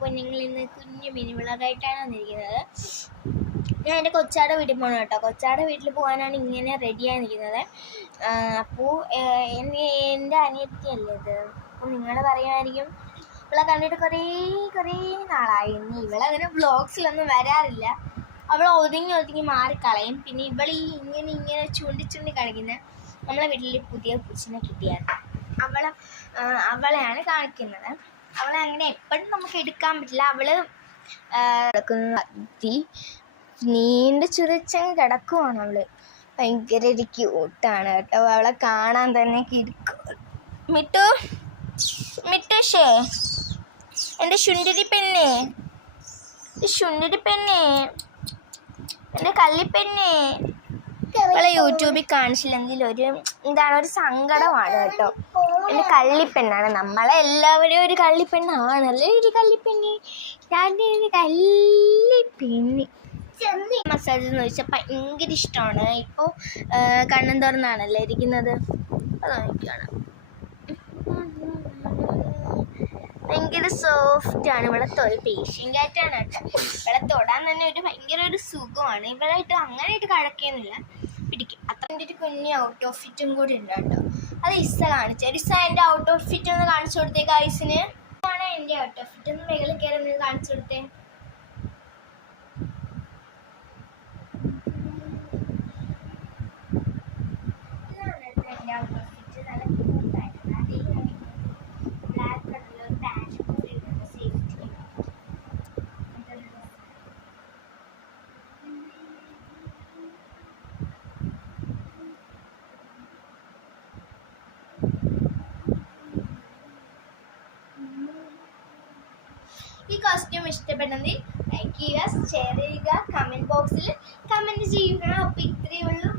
കുഞ്ഞുങ്ങൾ ഇന്ന് കുഞ്ഞു മിനി വ്ളോഗായിട്ടാണ് വന്നിരിക്കുന്നത്. ഞാൻ എൻ്റെ കൊച്ചാടെ വീട്ടിൽ പോകണം കേട്ടോ. കൊച്ചാടെ വീട്ടിൽ പോകാനാണ് ഇങ്ങനെ റെഡിയായി നിൽക്കുന്നത്. അപ്പോൾ എൻ്റെ അനിയത്തിയല്ലേ ഇത്. അപ്പോൾ നിങ്ങൾ പറയുമായിരിക്കും ഇവളെ കണ്ടിട്ട് കുറേ നാളായി. ഇവളങ്ങനെ വ്ളോഗ്സിലൊന്നും വരാറില്ല. അവൾ ഒതുങ്ങി മാറിക്കളയും. പിന്നെ ഇവൾ ഇങ്ങനെ ചൂണ്ടി കളിക്കുന്ന നമ്മളെ വീട്ടിൽ പുതിയ പൂച്ചിനെ കിട്ടിയാണ്. അവളെയാണ് കാണിക്കുന്നത്. അവളെ അങ്ങനെ എപ്പോഴും നമുക്ക് എടുക്കാൻ പറ്റില്ല. അവൾ നീണ്ട ചുരച്ചങ്ങ് കിടക്കുവാണ്. അവൾ ഭയങ്കര ഒരു ക്യൂട്ടാണ് കേട്ടോ. അവളെ കാണാൻ തന്നെ കിടക്കും. മിട്ടുഷേ, എൻ്റെ ശുണ്ടരി പെണ്ണേ, എൻ്റെ കള്ളിപ്പെണ്ണേ. അവളെ യൂട്യൂബിൽ കാണിച്ചില്ലെങ്കിൽ ഒരു സങ്കടമാണ് കേട്ടോ. എൻ്റെ കള്ളിപ്പെണ്ണാണ്. നമ്മളെല്ലാവരും ഒരു കള്ളിപ്പെണ്ണാണല്ലേ. ഒരു കള്ളിപ്പെണ്ണി, ഒരു കള്ളിപ്പെണ്ണി. മസാജ് എന്ന് ചോദിച്ചാൽ ഭയങ്കര ഇഷ്ടമാണ്. ഇപ്പോൾ കണ്ണൻ തുറന്നാണല്ലേ ഇരിക്കുന്നത്. അത് നോക്കിയാണ് ഭയങ്കര സോഫ്റ്റാണ്. ഇവിടെ പേഷ്യൻ കാറ്റാണ് കേട്ടോ. ഇവിടെ തൊടാൻ തന്നെ ഭയങ്കര ഒരു സുഖമാണ്. ഇവളായിട്ട് അങ്ങനെയായിട്ട് കഴക്കൊന്നുമില്ല, പിടിക്കും. അത്രൻ്റെ ഒരു കുഞ്ഞ് ഔട്ട് ഓഫ് ഫിറ്റും കൂടി ഉണ്ട് കേട്ടോ. അത് ഇസ കാണിച്ചു. ഇസ എൻ്റെ ഔട്ട് ഓഫ് ഫിറ്റ് ഒന്ന് കാണിച്ചു കൊടുത്തേക്ക്. ഐസിന് ആണ് എൻ്റെ ഔട്ട് ഓഫ് ഫിറ്റ്. ഒന്ന് മേളിൽ കയറി ഒന്ന് കാണിച്ചു കൊടുത്തേ. ഇതാണ് കേട്ടോ എൻ്റെ ഔട്ട് ഓഫ് ഫിറ്റ്. നല്ല ക്യൂട്ടായിട്ടുണ്ട്. അതേ ബ്ലാക്ക് കളറിൽ പാൻറ് കൂടി ഇടുന്നത് സേഫ്റ്റി. ഈ കോസ്റ്റ്യൂം ഇഷ്ടപ്പെടുന്നത് ലൈക്ക് ചെയ്യുക, ഷെയർ ചെയ്യുക, കമൻറ്റ് ബോക്സിൽ കമൻറ്റ് ചെയ്യുക. അപ്പോൾ ഇത്രയേ ഉള്ളൂ.